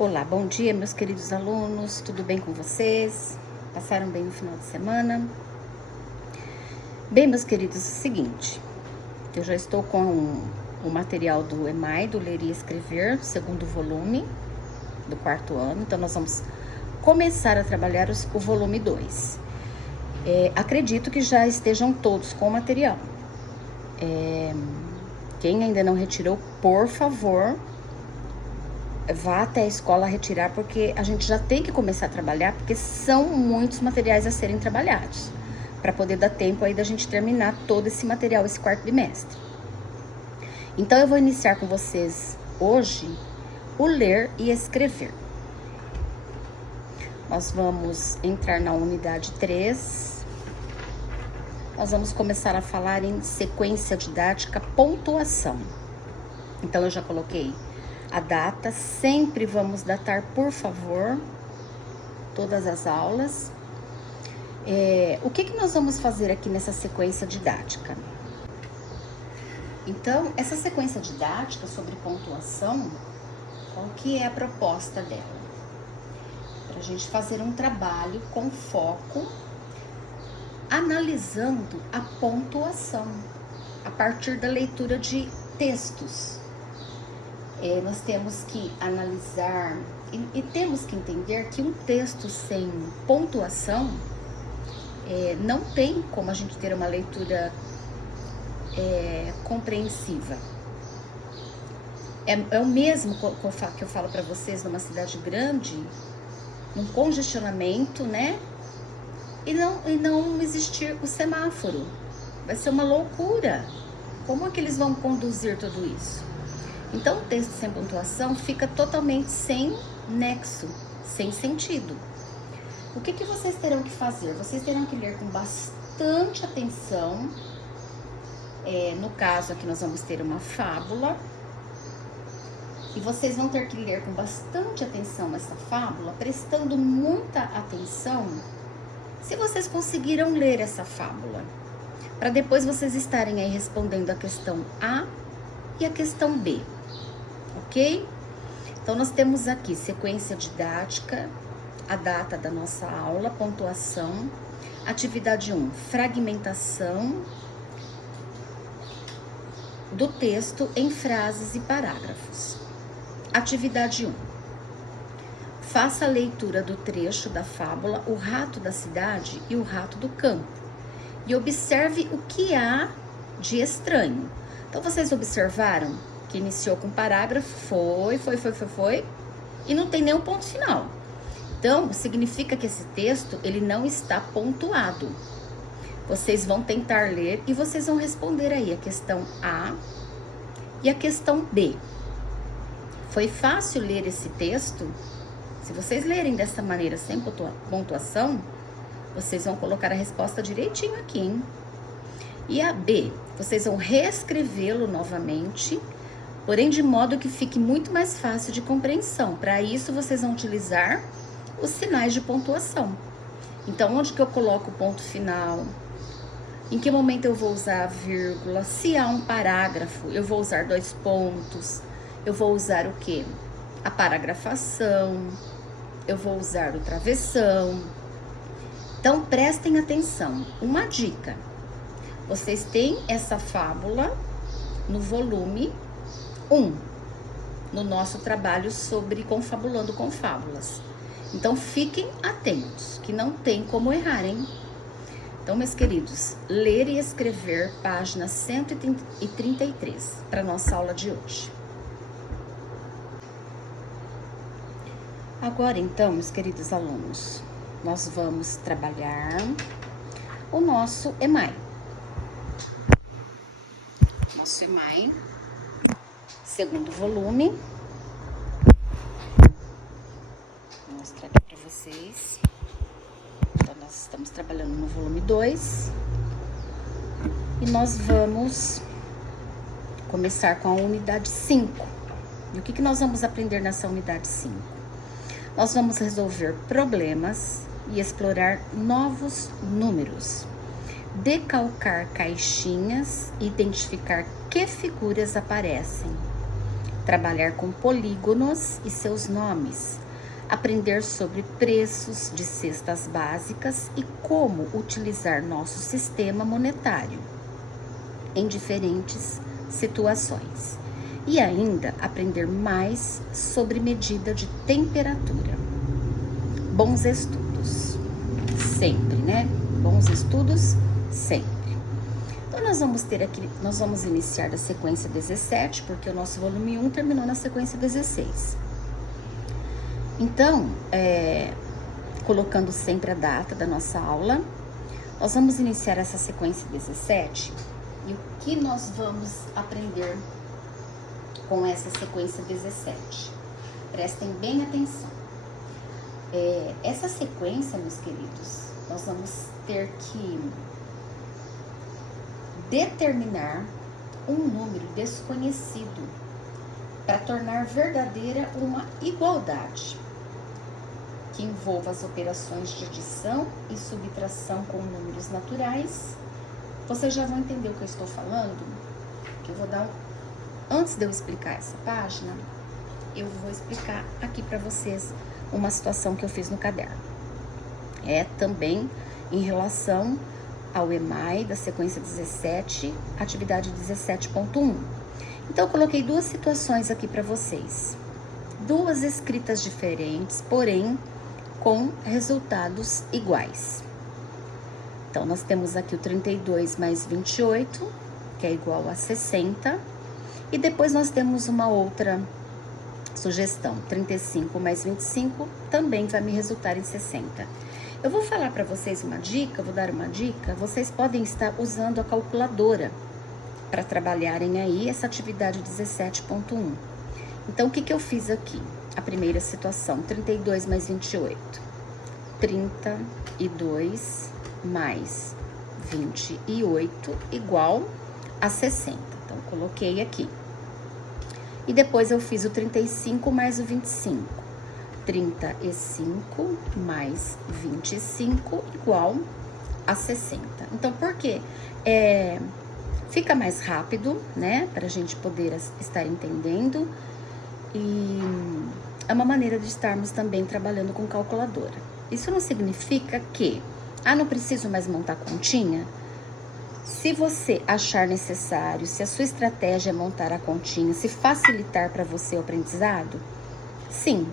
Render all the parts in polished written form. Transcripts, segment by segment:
Olá, bom dia, meus queridos alunos, tudo bem com vocês? Passaram bem no final de semana? Bem, meus queridos, é o seguinte, eu já estou com o material do EMAI, do Ler e Escrever, segundo volume, do quarto ano, então nós vamos começar a trabalhar o volume 2. Acredito que já estejam todos com o material. Quem ainda não retirou, por favor, vá até a escola retirar, porque a gente já tem que começar a trabalhar, porque são muitos materiais a serem trabalhados, para poder dar tempo aí da gente terminar todo esse material, esse quarto bimestre. Então, eu vou iniciar com vocês hoje o ler e escrever. Nós vamos entrar na unidade 3. Nós vamos começar a falar em sequência didática, pontuação. Então, eu já coloquei a data, sempre vamos datar, por favor, todas as aulas. O que nós vamos fazer aqui nessa sequência didática? Então, essa sequência didática sobre pontuação, qual que é a proposta dela? Para a gente fazer um trabalho com foco, analisando a pontuação, a partir da leitura de textos. Nós temos que analisar e temos que entender que um texto sem pontuação não tem como a gente ter uma leitura compreensiva. É o mesmo que eu falo para vocês numa cidade grande, num congestionamento, né? E não existir o semáforo. Vai ser uma loucura. Como é que eles vão conduzir tudo isso? Então, o texto sem pontuação fica totalmente sem nexo, sem sentido. O que vocês terão que fazer? Vocês terão que ler com bastante atenção. No caso aqui, nós vamos ter uma fábula. E vocês vão ter que ler com bastante atenção essa fábula, prestando muita atenção se vocês conseguiram ler essa fábula. Para depois vocês estarem aí respondendo a questão A e a questão B. Ok? Então, nós temos aqui sequência didática, a data da nossa aula, pontuação, atividade 1, fragmentação do texto em frases e parágrafos. Atividade 1, faça a leitura do trecho da fábula O Rato da Cidade e o Rato do Campo e observe o que há de estranho. Então, vocês observaram que iniciou com parágrafo, foi, e não tem nenhum ponto final. Então, significa que esse texto, ele não está pontuado. Vocês vão tentar ler e vocês vão responder aí a questão A e a questão B. Foi fácil ler esse texto? Se vocês lerem dessa maneira, sem pontuação, vocês vão colocar a resposta direitinho aqui, hein? E a B, vocês vão reescrevê-lo novamente, porém de modo que fique muito mais fácil de compreensão. Para isso, vocês vão utilizar os sinais de pontuação. Então, onde que eu coloco o ponto final? Em que momento eu vou usar a vírgula? Se há um parágrafo, eu vou usar 2 pontos. Eu vou usar o quê? A paragrafação. Eu vou usar o travessão. Então, prestem atenção. Uma dica. Vocês têm essa fábula no volume 1, no nosso trabalho sobre Confabulando com Fábulas. Então, fiquem atentos, que não tem como errar, hein? Então, meus queridos, ler e escrever, página 133, para nossa aula de hoje. Agora, então, meus queridos alunos, nós vamos trabalhar o nosso EMAI. Nosso EMAI, segundo volume. Vou mostrar aqui para vocês. Então, nós estamos trabalhando no volume 2. E nós vamos começar com a unidade 5. E o que nós vamos aprender nessa unidade 5? Nós vamos resolver problemas e explorar novos números. Decalcar caixinhas e identificar que figuras aparecem. trabalhar com polígonos e seus nomes, aprender sobre preços de cestas básicas e como utilizar nosso sistema monetário em diferentes situações. E ainda aprender mais sobre medida de temperatura. Bons estudos, sempre, né? Bons estudos, sempre. Então, nós vamos iniciar da sequência 17, porque o nosso volume 1 terminou na sequência 16. Então, colocando sempre a data da nossa aula, nós vamos iniciar essa sequência 17 e o que nós vamos aprender com essa sequência 17. Prestem bem atenção. Essa sequência, meus queridos, nós vamos ter que determinar um número desconhecido para tornar verdadeira uma igualdade que envolva as operações de adição e subtração com números naturais. Vocês já vão entender o que eu estou falando, que eu vou dar antes de eu explicar essa página, eu vou explicar aqui para vocês uma situação que eu fiz no caderno. Também em relação ao EMAI da sequência 17, atividade 17.1. Então, eu coloquei duas situações aqui para vocês. Duas escritas diferentes, porém com resultados iguais. Então, nós temos aqui o 32 mais 28, que é igual a 60. E depois nós temos uma outra sugestão, 35 mais 25 também vai me resultar em 60. Eu vou falar para vocês uma dica, vou dar uma dica, vocês podem estar usando a calculadora para trabalharem aí essa atividade 17.1. Então, o que eu fiz aqui? A primeira situação, 32 mais 28. 32 mais 28 igual a 60. Então, coloquei aqui. E depois eu fiz o 35 mais o 25. 35 mais 25 igual a 60. Então, por quê? Fica mais rápido, né? Para a gente poder estar entendendo. E é uma maneira de estarmos também trabalhando com calculadora. Isso não significa que, não preciso mais montar continha? Se você achar necessário, se a sua estratégia é montar a continha, se facilitar para você o aprendizado, sim,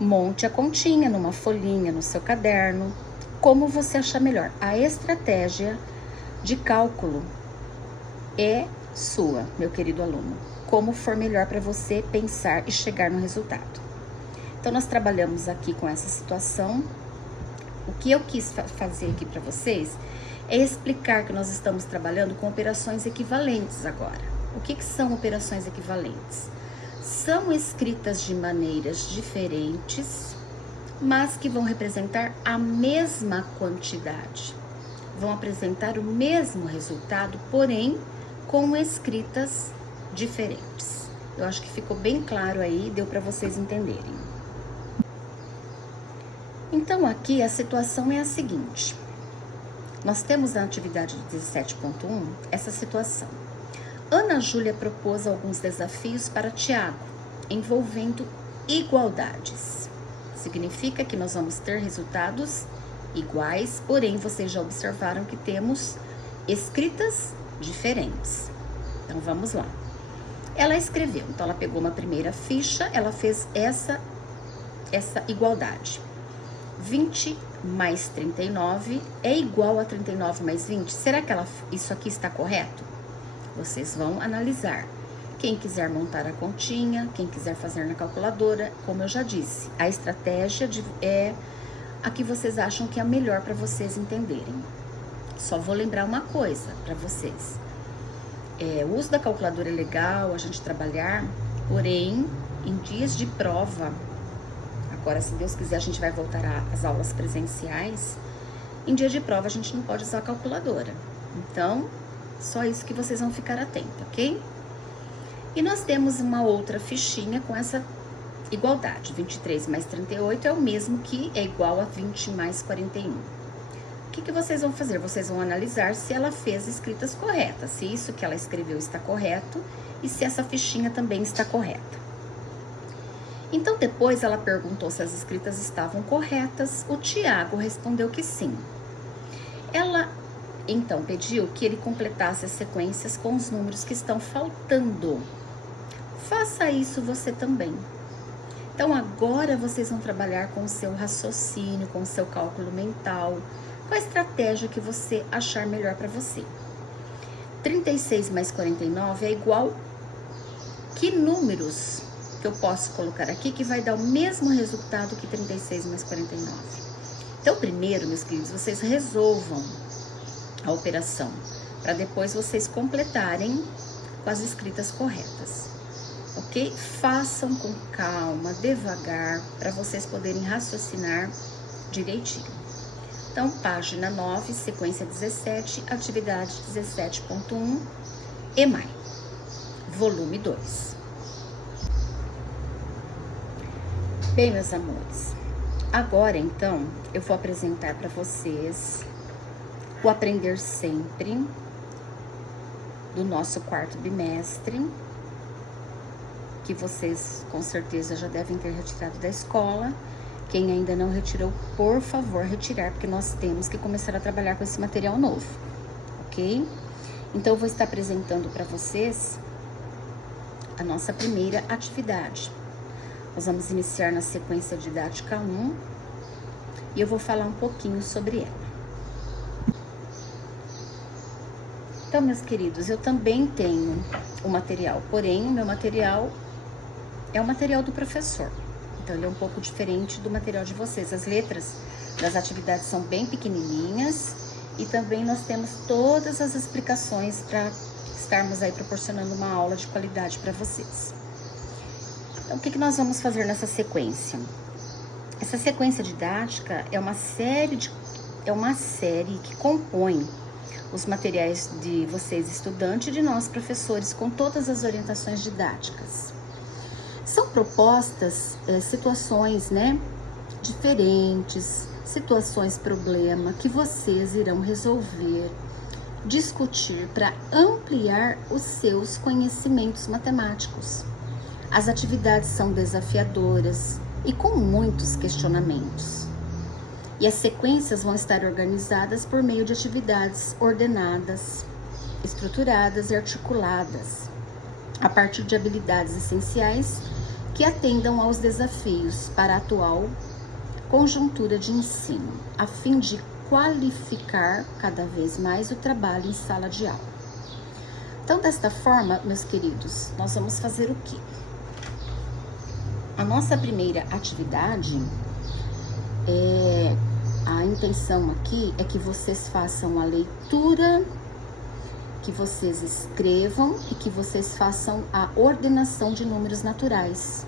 monte a continha numa folhinha, no seu caderno, como você achar melhor. A estratégia de cálculo é sua, meu querido aluno, como for melhor para você pensar e chegar no resultado. Então, nós trabalhamos aqui com essa situação. O que eu quis fazer aqui para vocês é explicar que nós estamos trabalhando com operações equivalentes agora. O que são operações equivalentes? São escritas de maneiras diferentes, mas que vão representar a mesma quantidade. Vão apresentar o mesmo resultado, porém com escritas diferentes. Eu acho que ficou bem claro aí, deu para vocês entenderem. Então, aqui a situação é a seguinte. Nós temos na atividade 17.1 essa situação. Ana Júlia propôs alguns desafios para Tiago, envolvendo igualdades. Significa que nós vamos ter resultados iguais, porém vocês já observaram que temos escritas diferentes. Então, vamos lá. Ela escreveu, então ela pegou uma primeira ficha, ela fez essa igualdade. 20 mais 39 é igual a 39 mais 20? Será que isso aqui está correto? Vocês vão analisar. Quem quiser montar a continha, quem quiser fazer na calculadora, como eu já disse, a estratégia é a que vocês acham que é a melhor para vocês entenderem. Só vou lembrar uma coisa para vocês. O uso da calculadora é legal, a gente trabalhar, porém, em dias de prova, agora, se Deus quiser, a gente vai voltar às aulas presenciais. Em dia de prova, a gente não pode usar a calculadora. Então, só isso que vocês vão ficar atentos, ok? E nós temos uma outra fichinha com essa igualdade. 23 mais 38 é o mesmo que é igual a 20 mais 41. O que vocês vão fazer? Vocês vão analisar se ela fez escritas corretas, se isso que ela escreveu está correto e se essa fichinha também está correta. Então, depois ela perguntou se as escritas estavam corretas. O Tiago respondeu que sim. Ela, então, pediu que ele completasse as sequências com os números que estão faltando. Faça isso você também. Então, agora vocês vão trabalhar com o seu raciocínio, com o seu cálculo mental, com a estratégia que você achar melhor para você. 36 mais 49 é igual que números que eu posso colocar aqui que vai dar o mesmo resultado que 36 mais 49. Então, primeiro, meus queridos, vocês resolvam a operação, para depois vocês completarem com as escritas corretas, ok? Façam com calma, devagar, para vocês poderem raciocinar direitinho. Então, página 9, sequência 17, atividade 17.1, EMAI, volume 2. Bem, meus amores, agora então eu vou apresentar para vocês o Aprender Sempre do nosso quarto bimestre, que vocês com certeza já devem ter retirado da escola. Quem ainda não retirou, por favor, retirar, porque nós temos que começar a trabalhar com esse material novo, ok? Então, eu vou estar apresentando para vocês a nossa primeira atividade. Nós vamos iniciar na sequência didática 1 e eu vou falar um pouquinho sobre ela. Então, meus queridos, eu também tenho o material, porém, o meu material é o material do professor. Então, ele é um pouco diferente do material de vocês. As letras das atividades são bem pequenininhas e também nós temos todas as explicações para estarmos aí proporcionando uma aula de qualidade para vocês. Então, o que nós vamos fazer nessa sequência? Essa sequência didática é uma série que compõe os materiais de vocês, estudantes, e de nós, professores, com todas as orientações didáticas. São propostas situações, diferentes, situações problema que vocês irão resolver, discutir para ampliar os seus conhecimentos matemáticos. As atividades são desafiadoras e com muitos questionamentos. E as sequências vão estar organizadas por meio de atividades ordenadas, estruturadas e articuladas, a partir de habilidades essenciais que atendam aos desafios para a atual conjuntura de ensino, a fim de qualificar cada vez mais o trabalho em sala de aula. Então, desta forma, meus queridos, nós vamos fazer o quê? A nossa primeira atividade, a intenção aqui é que vocês façam a leitura, que vocês escrevam e que vocês façam a ordenação de números naturais.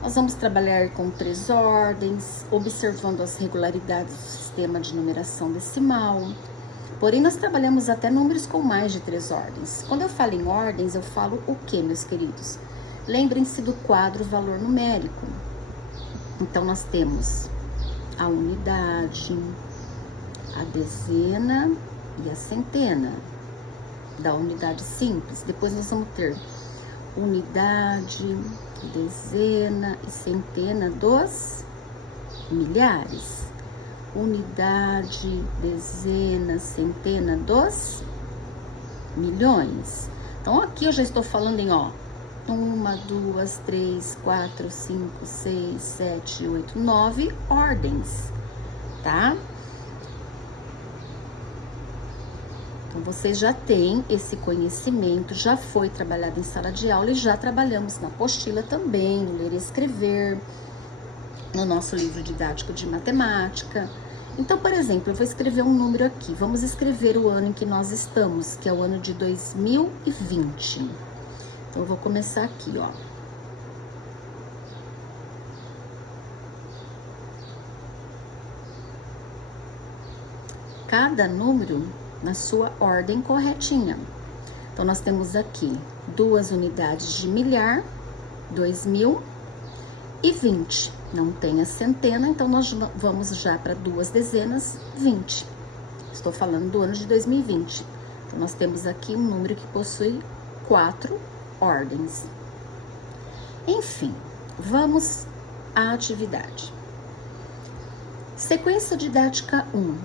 Nós vamos trabalhar com 3 ordens, observando as regularidades do sistema de numeração decimal. Porém, nós trabalhamos até números com mais de 3 ordens. Quando eu falo em ordens, eu falo o quê, meus queridos? Lembrem-se do quadro valor numérico. Então, nós temos a unidade, a dezena e a centena da unidade simples. Depois nós vamos ter unidade, dezena e centena dos milhares. Unidade, dezena, centena dos milhões. Então, aqui eu já estou falando em 1, 2, 3, 4, 5, 6, 7, 8, 9 ordens, tá? Então, vocês já têm esse conhecimento, já foi trabalhado em sala de aula e já trabalhamos na apostila também, no ler e escrever, no nosso livro didático de matemática. Então, por exemplo, eu vou escrever um número aqui. Vamos escrever o ano em que nós estamos, que é o ano de 2020. Então, eu vou começar aqui, Cada número na sua ordem corretinha. Então, nós temos aqui 2 unidades de milhar, 2020. Não tem a centena, então nós vamos já para 2 dezenas, 20. Estou falando do ano de 2020. Então, nós temos aqui um número que possui 4 ordens. Enfim, vamos à atividade. Sequência didática 1.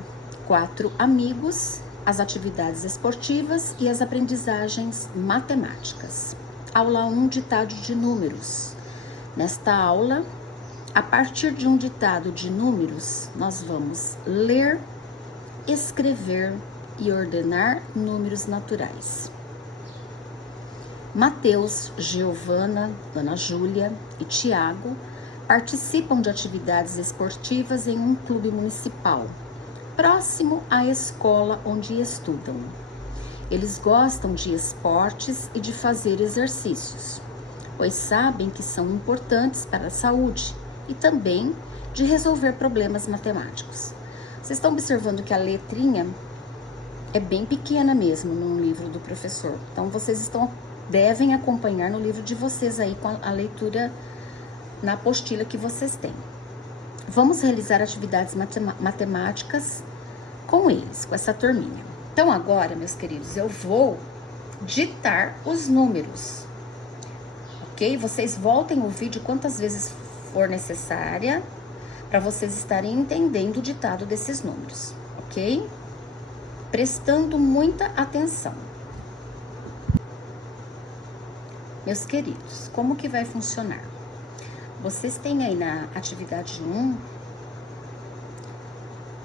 4 amigos, as atividades esportivas e as aprendizagens matemáticas. Aula 1, ditado de números. Nesta aula, a partir de um ditado de números, nós vamos ler, escrever e ordenar números naturais. Mateus, Giovana, Ana Júlia e Tiago participam de atividades esportivas em um clube municipal, próximo à escola onde estudam. Eles gostam de esportes e de fazer exercícios, pois sabem que são importantes para a saúde e também de resolver problemas matemáticos. Vocês estão observando que a letrinha é bem pequena mesmo no livro do professor. Então, vocês devem acompanhar no livro de vocês aí com a leitura na apostila que vocês têm. Vamos realizar atividades matemáticas com eles, com essa turminha. Então, agora, meus queridos, eu vou ditar os números, ok? Vocês voltem o vídeo quantas vezes for necessária para vocês estarem entendendo o ditado desses números, ok? Prestando muita atenção. Meus queridos, como que vai funcionar? Vocês têm aí na atividade 1,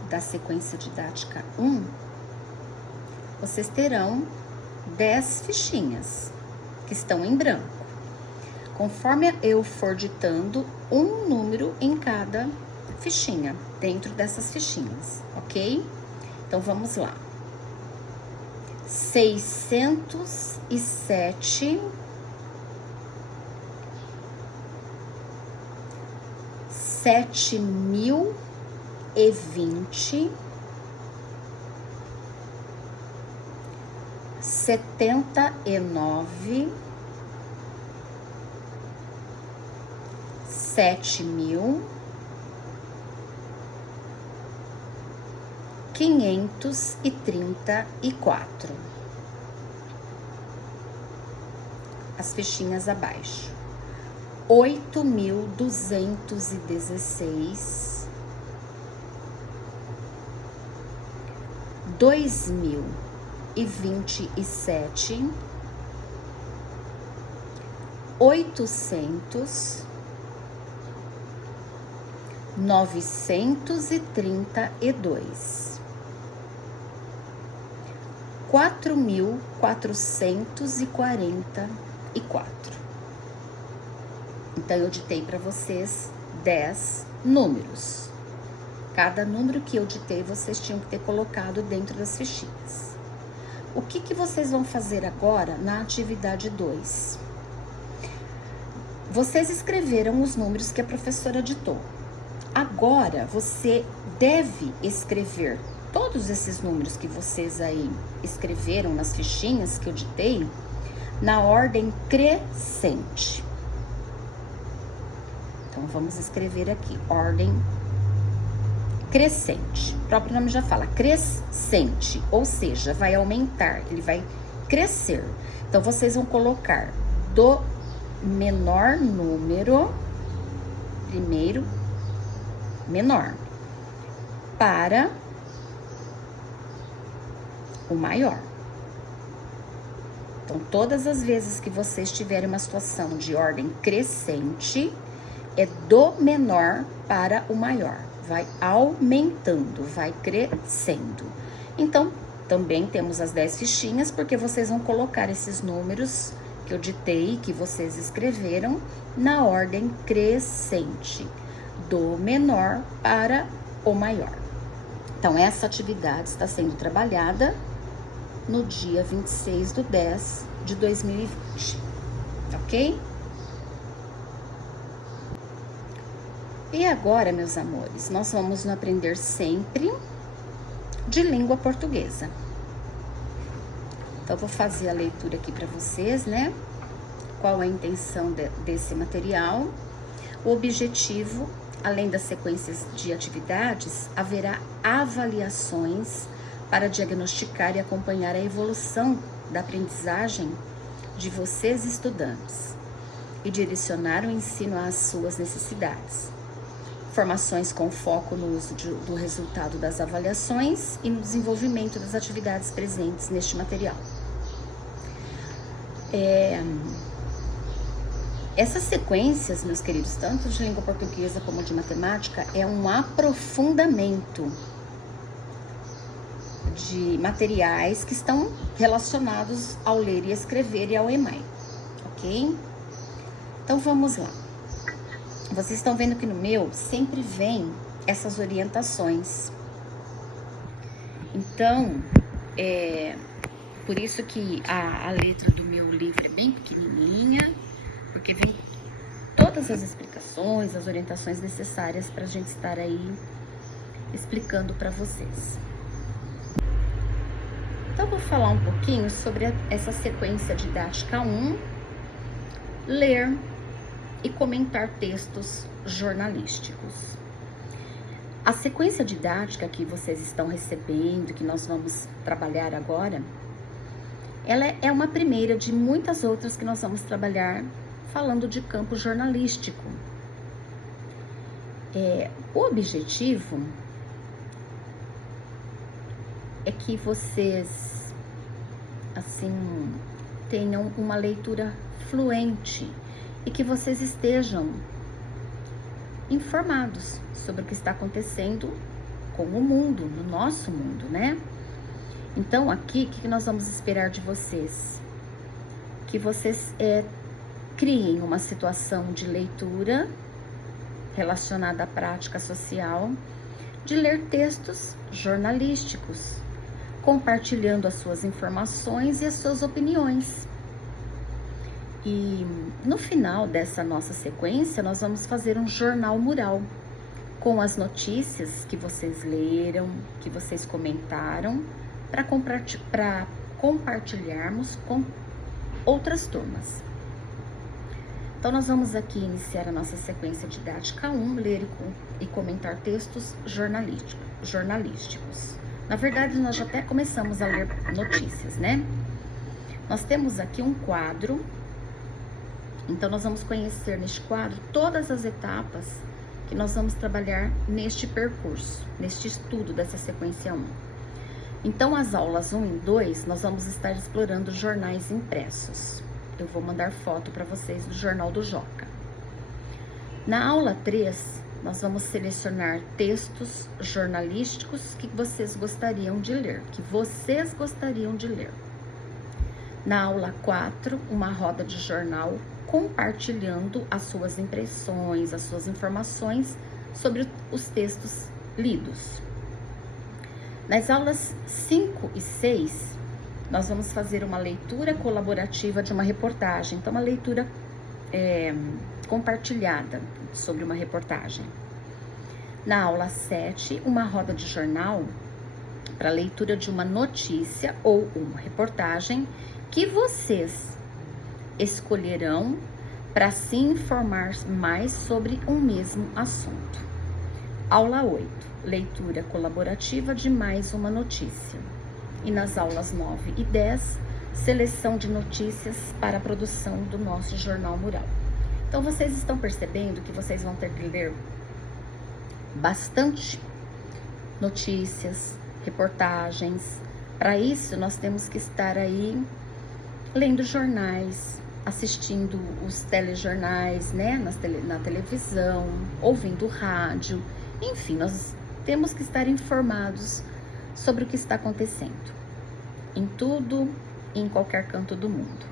da sequência didática 1, vocês terão 10 fichinhas que estão em branco. Conforme eu for ditando um número em cada fichinha, dentro dessas fichinhas, ok? Então, vamos lá. 607, 7.020, 79, 7.000, 534. As fichinhas abaixo. 8.216, 2.027, 800, 932, 4.444. Então, eu ditei para vocês 10 números. Cada número que eu ditei, vocês tinham que ter colocado dentro das fichinhas. O que vocês vão fazer agora na atividade 2? Vocês escreveram os números que a professora ditou. Agora, você deve escrever todos esses números que vocês aí escreveram nas fichinhas que eu ditei, na ordem crescente. Então, vamos escrever aqui, ordem crescente. O próprio nome já fala, crescente, ou seja, vai aumentar, ele vai crescer. Então, vocês vão colocar do menor número, primeiro menor, para o maior. Então, todas as vezes que vocês tiverem uma situação de ordem crescente, é do menor para o maior. Vai aumentando, vai crescendo. Então, também temos as 10 fichinhas, porque vocês vão colocar esses números que eu ditei, que vocês escreveram, na ordem crescente, do menor para o maior. Então, essa atividade está sendo trabalhada no dia 26/10/2020, ok? E agora, meus amores, nós vamos aprender sempre de língua portuguesa. Então, eu vou fazer a leitura aqui para vocês, né? Qual a intenção desse material? O objetivo Além das sequências de atividades, haverá avaliações para diagnosticar e acompanhar a evolução da aprendizagem de vocês, estudantes, e direcionar o ensino às suas necessidades. Formações com foco no uso do resultado das avaliações e no desenvolvimento das atividades presentes neste material. Essas sequências, meus queridos, tanto de língua portuguesa como de matemática, é um aprofundamento de materiais que estão relacionados ao ler e escrever e ao EMAI, ok? Então vamos lá. Vocês estão vendo que no meu sempre vem essas orientações. Então, por isso que a letra do meu livro é bem pequenininha, porque vem todas as explicações, as orientações necessárias para a gente estar aí explicando para vocês. Então, vou falar um pouquinho sobre essa sequência didática 1, ler e comentar textos jornalísticos. A sequência didática que vocês estão recebendo, que nós vamos trabalhar agora, ela é uma primeira de muitas outras que nós vamos trabalhar falando de campo jornalístico. O objetivo é que vocês, assim, tenham uma leitura fluente e que vocês estejam informados sobre o que está acontecendo com o mundo, no nosso mundo, né? Então, aqui, o que nós vamos esperar de vocês? Que vocês criem uma situação de leitura relacionada à prática social, de ler textos jornalísticos, compartilhando as suas informações e as suas opiniões. E no final dessa nossa sequência, nós vamos fazer um jornal mural com as notícias que vocês leram, que vocês comentaram, para compartilharmos com outras turmas. Então, nós vamos aqui iniciar a nossa sequência didática 1, ler e comentar textos jornalísticos. Na verdade, nós já até começamos a ler notícias, né? Nós temos aqui um quadro. Então, nós vamos conhecer neste quadro todas as etapas que nós vamos trabalhar neste percurso, neste estudo dessa sequência 1. Então, as aulas 1 e 2, nós vamos estar explorando jornais impressos. Eu vou mandar foto para vocês do Jornal do Joca. Na aula 3, nós vamos selecionar textos jornalísticos que vocês gostariam de ler, Na aula 4, uma roda de jornal compartilhando as suas impressões, as suas informações sobre os textos lidos. Nas aulas 5 e 6, nós vamos fazer uma leitura colaborativa de uma reportagem. Então, uma leitura compartilhada sobre uma reportagem. Na aula 7, uma roda de jornal para leitura de uma notícia ou uma reportagem que vocês escolherão para se informar mais sobre um mesmo assunto. Aula 8, leitura colaborativa de mais uma notícia. E nas aulas 9 e 10, seleção de notícias para a produção do nosso jornal mural. Então, vocês estão percebendo que vocês vão ter que ler bastante notícias, reportagens. Para isso, nós temos que estar aí lendo jornais, assistindo os telejornais, né, na televisão, ouvindo rádio. Enfim, nós temos que estar informados sobre o que está acontecendo em tudo e em qualquer canto do mundo.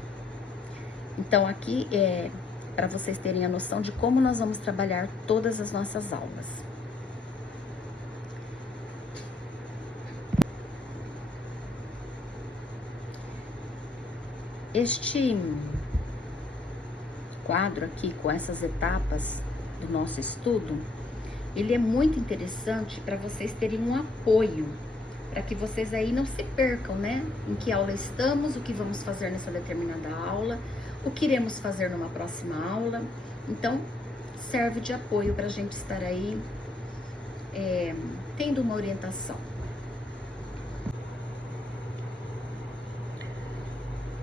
Então, aqui é para vocês terem a noção de como nós vamos trabalhar todas as nossas aulas. Este quadro aqui, com essas etapas do nosso estudo, ele é muito interessante para vocês terem um apoio, para que vocês aí não se percam, né? Em que aula estamos, o que vamos fazer nessa determinada aula, o que iremos fazer numa próxima aula. Então, serve de apoio para a gente estar aí tendo uma orientação.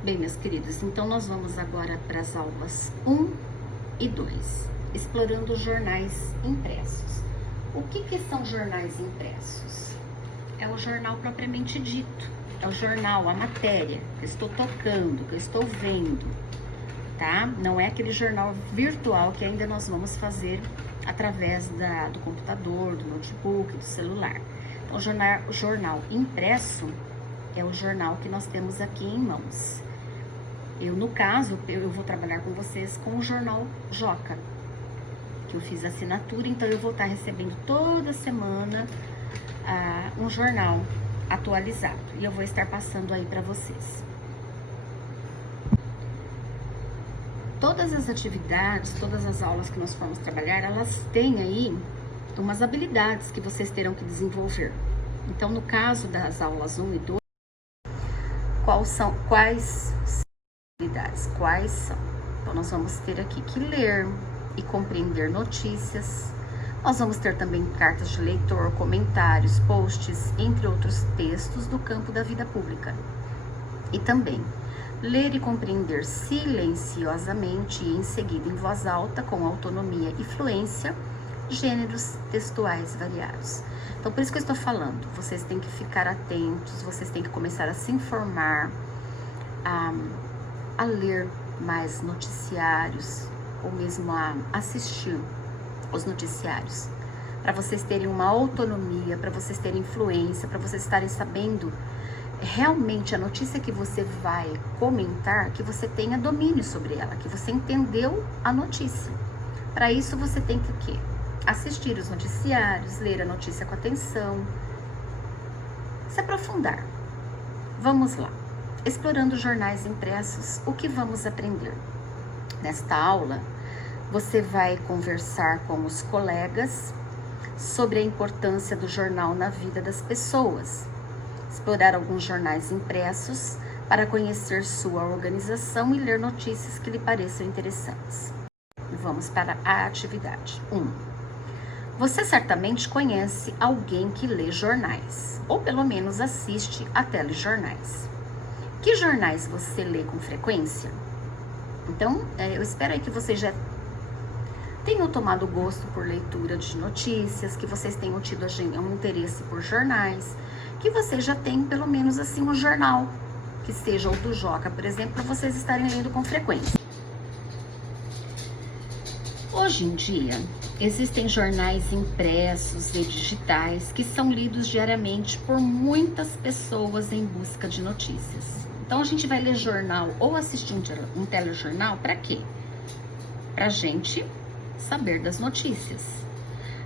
Bem, meus queridos, então nós vamos agora para as aulas 1 e 2, explorando jornais impressos. O que são jornais impressos? É o jornal propriamente dito, é o jornal, a matéria que eu estou tocando, que eu estou vendo, tá? Não é aquele jornal virtual que ainda nós vamos fazer através do computador, do notebook, do celular. Então, o jornal impresso é o jornal que nós temos aqui em mãos. No caso, eu vou trabalhar com vocês com o jornal Joca, que eu fiz assinatura, então eu vou estar recebendo toda semana um jornal atualizado e eu vou estar passando aí para vocês. Todas as atividades, todas as aulas que nós formos trabalhar, elas têm aí umas habilidades que vocês terão que desenvolver. Então, no caso das aulas 1 e 2, quais habilidades? Quais são? Então, nós vamos ter aqui que ler e compreender notícias. Nós vamos ter também cartas de leitor, comentários, posts, entre outros textos do campo da vida pública. E também ler e compreender silenciosamente e em seguida em voz alta, com autonomia e fluência, gêneros textuais variados. Então, por isso que eu estou falando, vocês têm que ficar atentos, vocês têm que começar a se informar, a ler mais noticiários, ou mesmo a assistir os noticiários, para vocês terem uma autonomia, para vocês terem influência, para vocês estarem sabendo realmente a notícia que você vai comentar, que você tenha domínio sobre ela, que você entendeu a notícia. Para isso você tem que o quê? Assistir os noticiários, ler a notícia com atenção, se aprofundar. Vamos lá. Explorando jornais impressos, o que vamos aprender? Nesta aula, você vai conversar com os colegas sobre a importância do jornal na vida das pessoas, explorar alguns jornais impressos para conhecer sua organização e ler notícias que lhe pareçam interessantes. Vamos para a atividade 1. Você certamente conhece alguém que lê jornais, ou pelo menos assiste a telejornais. Que jornais você lê com frequência? Então, eu espero aí que vocês já tenham tomado gosto por leitura de notícias, que vocês tenham tido um interesse por jornais, que vocês já tenham pelo menos assim um jornal, que seja o do Joca, por exemplo, para vocês estarem lendo com frequência. Hoje em dia, existem jornais impressos e digitais que são lidos diariamente por muitas pessoas em busca de notícias. Então, a gente vai ler jornal ou assistir um telejornal para quê? Para a gente saber das notícias.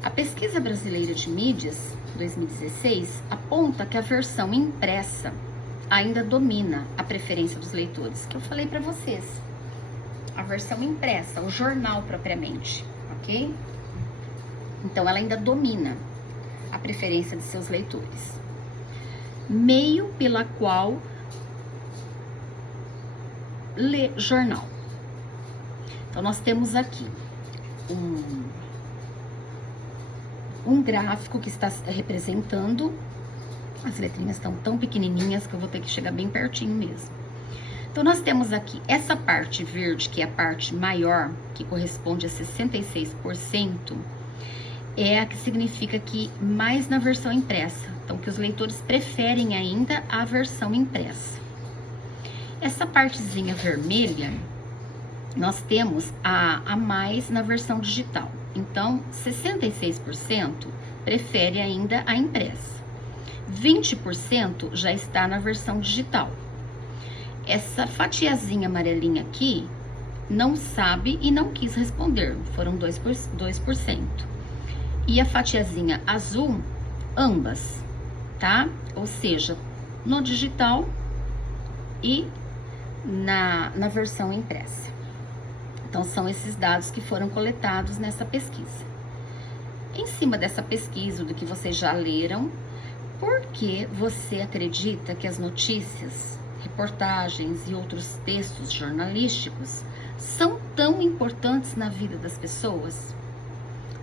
A Pesquisa Brasileira de Mídias, 2016, aponta que a versão impressa ainda domina a preferência dos leitores, que eu falei para vocês. A versão impressa, o jornal propriamente, ok? Então, ela ainda domina a preferência de seus leitores. Meio pela qual lê jornal. Então, nós temos aqui um gráfico que está representando, as letrinhas estão tão pequenininhas que eu vou ter que chegar bem pertinho mesmo. Então, nós temos aqui essa parte verde, que é a parte maior, que corresponde a 66%, é a que significa que mais na versão impressa. Então, que os leitores preferem ainda a versão impressa. Essa partezinha vermelha, nós temos a mais na versão digital. Então, 66% prefere ainda a impressa. 20% já está na versão digital. Essa fatiazinha amarelinha aqui não sabe e não quis responder, foram 2%. E a fatiazinha azul, ambas, tá? Ou seja, no digital e na versão impressa. Então, são esses dados que foram coletados nessa pesquisa. Em cima dessa pesquisa, do que vocês já leram, por que você acredita que as notícias, reportagens e outros textos jornalísticos são tão importantes na vida das pessoas?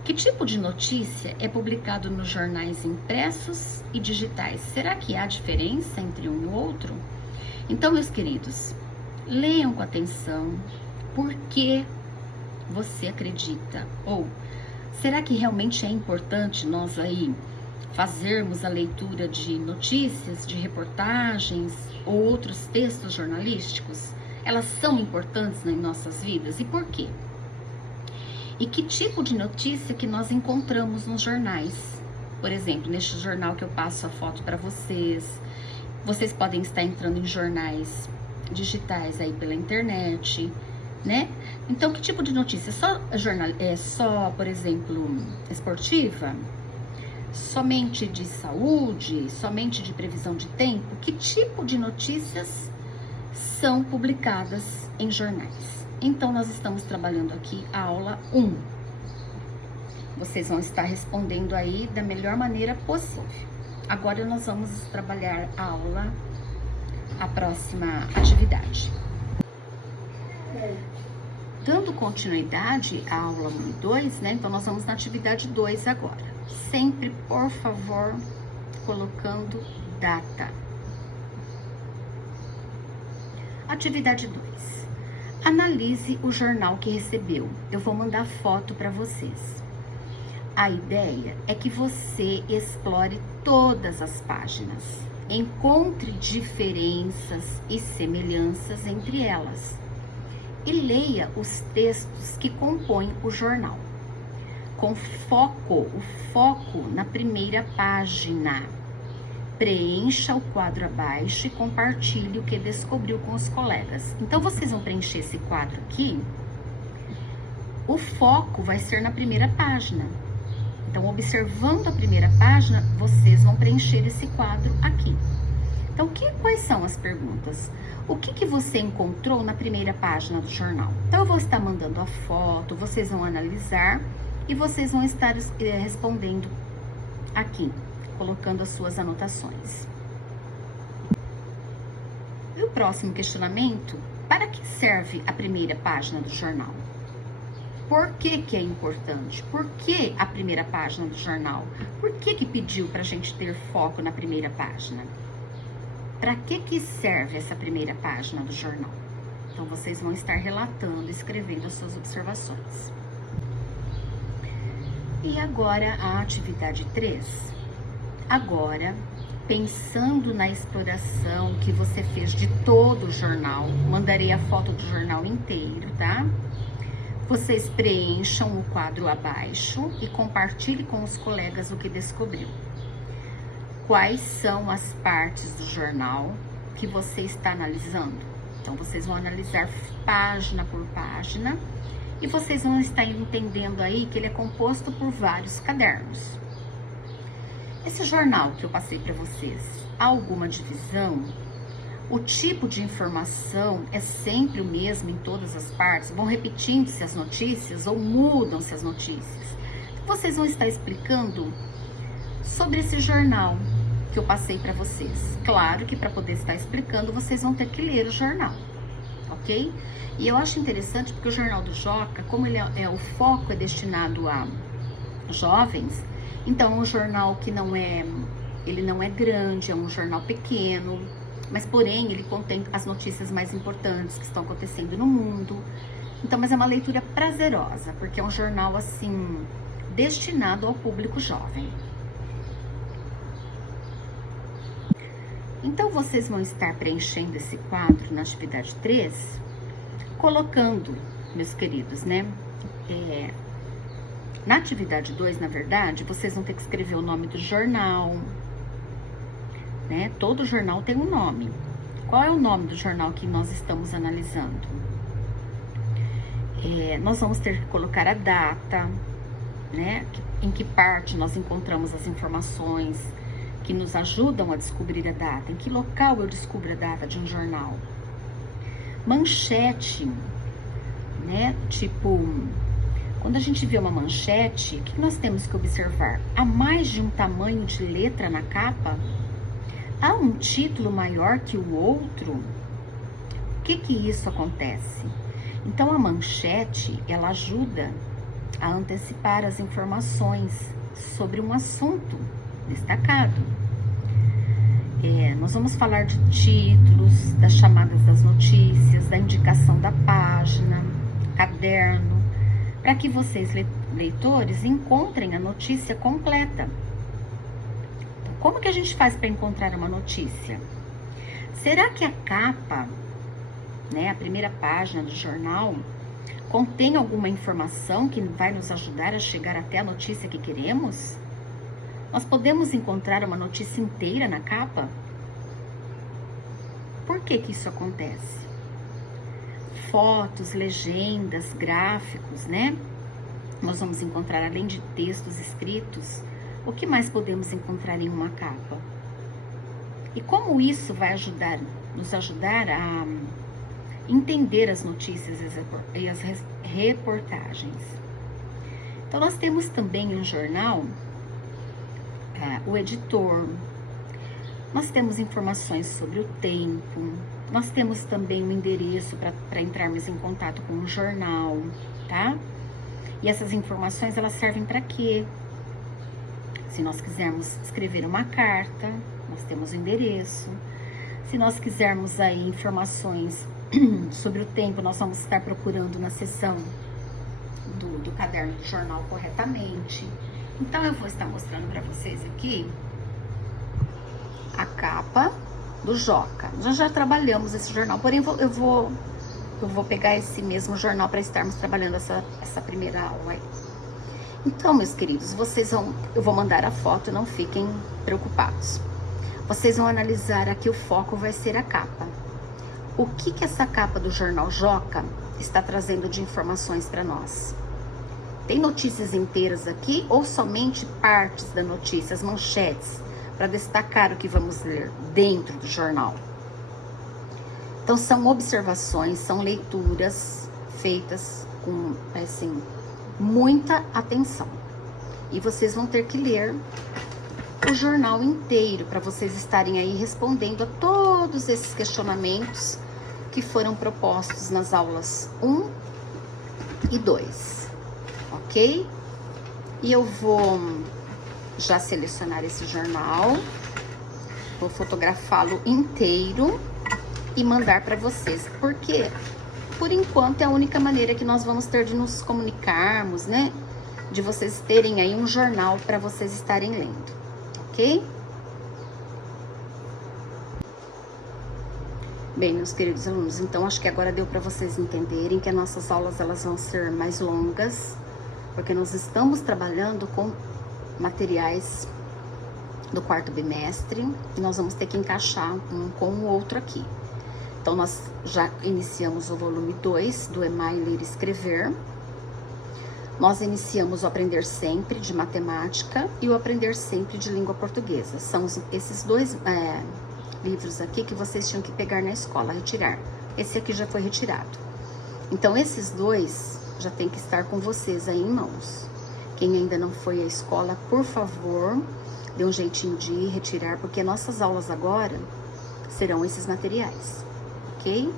Que tipo de notícia é publicado nos jornais impressos e digitais? Será que há diferença entre um e o outro? Então, meus queridos, leiam com atenção por que você acredita. Ou será que realmente é importante nós aí fazermos a leitura de notícias, de reportagens ou outros textos jornalísticos? Elas são importantes nas nossas vidas? E por quê? E que tipo de notícia que nós encontramos nos jornais? Por exemplo, neste jornal que eu passo a foto para vocês, vocês podem estar entrando em jornais digitais aí pela internet, né? Então, que tipo de notícia? Só, por exemplo, esportiva? Somente de saúde? Somente de previsão de tempo? Que tipo de notícias são publicadas em jornais? Então, nós estamos trabalhando aqui a aula 1. Vocês vão estar respondendo aí da melhor maneira possível. Agora, nós vamos trabalhar a próxima atividade. Dando continuidade à aula 1 e 2, né? Então, nós vamos na atividade 2 agora. Sempre, por favor, colocando data. Atividade 2. Analise o jornal que recebeu. Eu vou mandar foto para vocês. A ideia é que você explore todas as páginas, encontre diferenças e semelhanças entre elas e leia os textos que compõem o jornal, com o foco na primeira página. Preencha o quadro abaixo e compartilhe o que descobriu com os colegas. Então, vocês vão preencher esse quadro aqui. O foco vai ser na primeira página. Então, observando a primeira página, vocês vão preencher esse quadro aqui. Então, quais são as perguntas? O que você encontrou na primeira página do jornal? Então, eu vou estar mandando a foto, vocês vão analisar e vocês vão estar respondendo aqui, colocando as suas anotações. E o próximo questionamento: para que serve a primeira página do jornal? Por que é importante? Por que a primeira página do jornal? Por que pediu para a gente ter foco na primeira página? Para que serve essa primeira página do jornal? Então, vocês vão estar relatando, escrevendo as suas observações. E agora a atividade 3. Agora, pensando na exploração que você fez de todo o jornal, mandarei a foto do jornal inteiro, tá? Vocês preencham o quadro abaixo e compartilhem com os colegas o que descobriu. Quais são as partes do jornal que você está analisando? Então, vocês vão analisar página por página e vocês vão estar entendendo aí que ele é composto por vários cadernos. Esse jornal que eu passei para vocês, há alguma divisão? O tipo de informação é sempre o mesmo em todas as partes? Vão repetindo-se as notícias ou mudam-se as notícias? Vocês vão estar explicando sobre esse jornal que eu passei para vocês. Claro que para poder estar explicando, vocês vão ter que ler o jornal, ok? E eu acho interessante porque o Jornal do Joca, como ele o foco é destinado a jovens, então é um jornal que ele não é grande, é um jornal pequeno, mas porém ele contém as notícias mais importantes que estão acontecendo no mundo. Então, mas é uma leitura prazerosa, porque é um jornal assim destinado ao público jovem. Então, vocês vão estar preenchendo esse quadro na atividade 3, colocando, meus queridos, né? Na atividade 2, na verdade, vocês vão ter que escrever o nome do jornal, né? Todo jornal tem um nome. Qual é o nome do jornal que nós estamos analisando? Nós vamos ter que colocar a data, né? Em que parte nós encontramos as informações que nos ajudam a descobrir a data. Em que local eu descubro a data de um jornal? Manchete, né? Tipo, quando a gente vê uma manchete, o que nós temos que observar? Há mais de um tamanho de letra na capa? Há um título maior que o outro? Por que isso acontece? Então, a manchete, ela ajuda a antecipar as informações sobre um assunto destacado. Nós vamos falar de títulos, das chamadas das notícias, da indicação da página, caderno, para que vocês, leitores, encontrem a notícia completa. Então, como que a gente faz para encontrar uma notícia? Será que a capa, né, a primeira página do jornal, contém alguma informação que vai nos ajudar a chegar até a notícia que queremos? Nós podemos encontrar uma notícia inteira na capa? Por que que isso acontece? Fotos, legendas, gráficos, né? Nós vamos encontrar, além de textos escritos, o que mais podemos encontrar em uma capa? E como isso vai nos ajudar a entender as notícias e as reportagens? Então, nós temos também um jornal, o editor, nós temos informações sobre o tempo, nós temos também um endereço para entrarmos em contato com o jornal, tá? E essas informações, elas servem para quê? Se nós quisermos escrever uma carta, nós temos o endereço. Se nós quisermos aí informações sobre o tempo, nós vamos estar procurando na seção do caderno do jornal corretamente. Então, eu vou estar mostrando para vocês aqui a capa do Joca. Nós já trabalhamos esse jornal, porém eu vou pegar esse mesmo jornal para estarmos trabalhando essa primeira aula aí. Então, meus queridos, eu vou mandar a foto, não fiquem preocupados. Vocês vão analisar aqui, o foco vai ser a capa. O que essa capa do jornal Joca está trazendo de informações para nós? Tem notícias inteiras aqui ou somente partes da notícia, as manchetes, para destacar o que vamos ler dentro do jornal? Então, são observações, são leituras feitas com, assim, muita atenção. E vocês vão ter que ler o jornal inteiro para vocês estarem aí respondendo a todos esses questionamentos que foram propostos nas aulas 1 e 2. Ok? E eu vou já selecionar esse jornal, vou fotografá-lo inteiro e mandar para vocês, porque por enquanto é a única maneira que nós vamos ter de nos comunicarmos, né? De vocês terem aí um jornal para vocês estarem lendo, ok? Bem, meus queridos alunos, então acho que agora deu para vocês entenderem que as nossas aulas elas vão ser mais longas, porque nós estamos trabalhando com materiais do quarto bimestre e nós vamos ter que encaixar um com o outro aqui. Então, nós já iniciamos o volume 2 do Emar Ler e Escrever. Nós iniciamos o Aprender Sempre de Matemática e o Aprender Sempre de Língua Portuguesa. São esses dois livros aqui que vocês tinham que pegar na escola, retirar. Esse aqui já foi retirado. Então, esses dois já tem que estar com vocês aí em mãos. Quem ainda não foi à escola, por favor, dê um jeitinho de retirar, porque nossas aulas agora serão esses materiais, ok?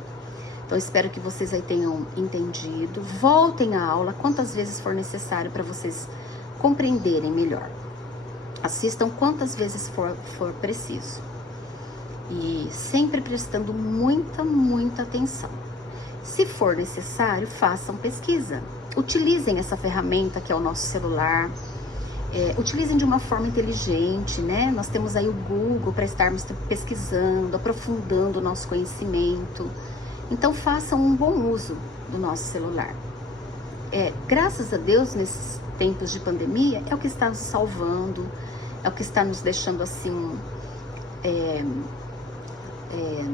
Então, espero que vocês aí tenham entendido. Voltem à aula quantas vezes for necessário para vocês compreenderem melhor. Assistam quantas vezes for preciso. E sempre prestando muita atenção. Se for necessário, façam pesquisa. Utilizem essa ferramenta que é o nosso celular. Utilizem de uma forma inteligente, né? Nós temos aí o Google para estarmos pesquisando, aprofundando o nosso conhecimento. Então, façam um bom uso do nosso celular. Graças a Deus, nesses tempos de pandemia, é o que está nos salvando, é o que está nos deixando assim,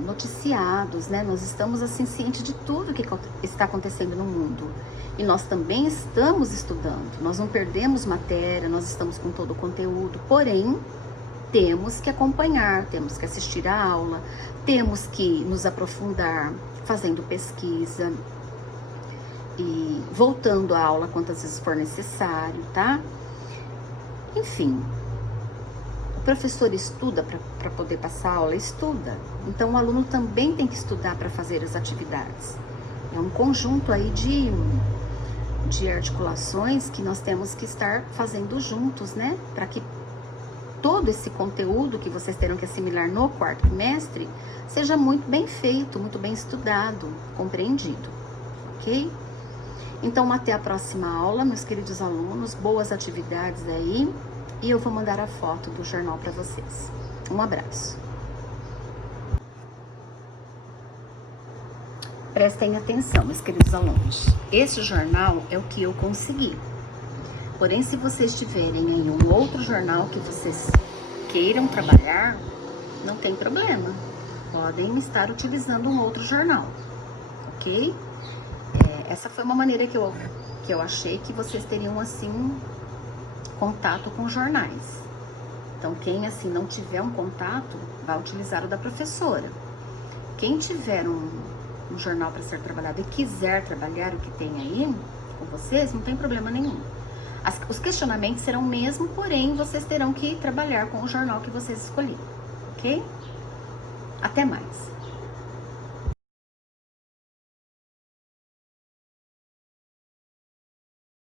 noticiados, né? Nós estamos assim cientes de tudo que está acontecendo no mundo. E nós também estamos estudando. Nós não perdemos matéria, nós estamos com todo o conteúdo, porém, temos que acompanhar, temos que assistir a aula, temos que nos aprofundar, fazendo pesquisa e voltando à aula quantas vezes for necessário, tá? Enfim, o professor estuda para poder passar a aula, estuda. Então, o aluno também tem que estudar para fazer as atividades. É um conjunto aí de articulações que nós temos que estar fazendo juntos, né? Para que todo esse conteúdo que vocês terão que assimilar no quarto trimestre seja muito bem feito, muito bem estudado, compreendido, ok? Então, até a próxima aula, meus queridos alunos, boas atividades aí, e eu vou mandar a foto do jornal para vocês. Um abraço. Prestem atenção, meus queridos alunos. Esse jornal é o que eu consegui. Porém, se vocês tiverem aí um outro jornal que vocês queiram trabalhar, não tem problema. Podem estar utilizando um outro jornal, ok? Essa foi uma maneira que eu achei que vocês teriam, assim, contato com jornais. Então, quem, assim, não tiver um contato, vai utilizar o da professora. Quem tiver um jornal para ser trabalhado e quiser trabalhar o que tem aí com vocês, não tem problema nenhum. Os questionamentos serão o mesmo, porém, vocês terão que trabalhar com o jornal que vocês escolherem, ok? Até mais!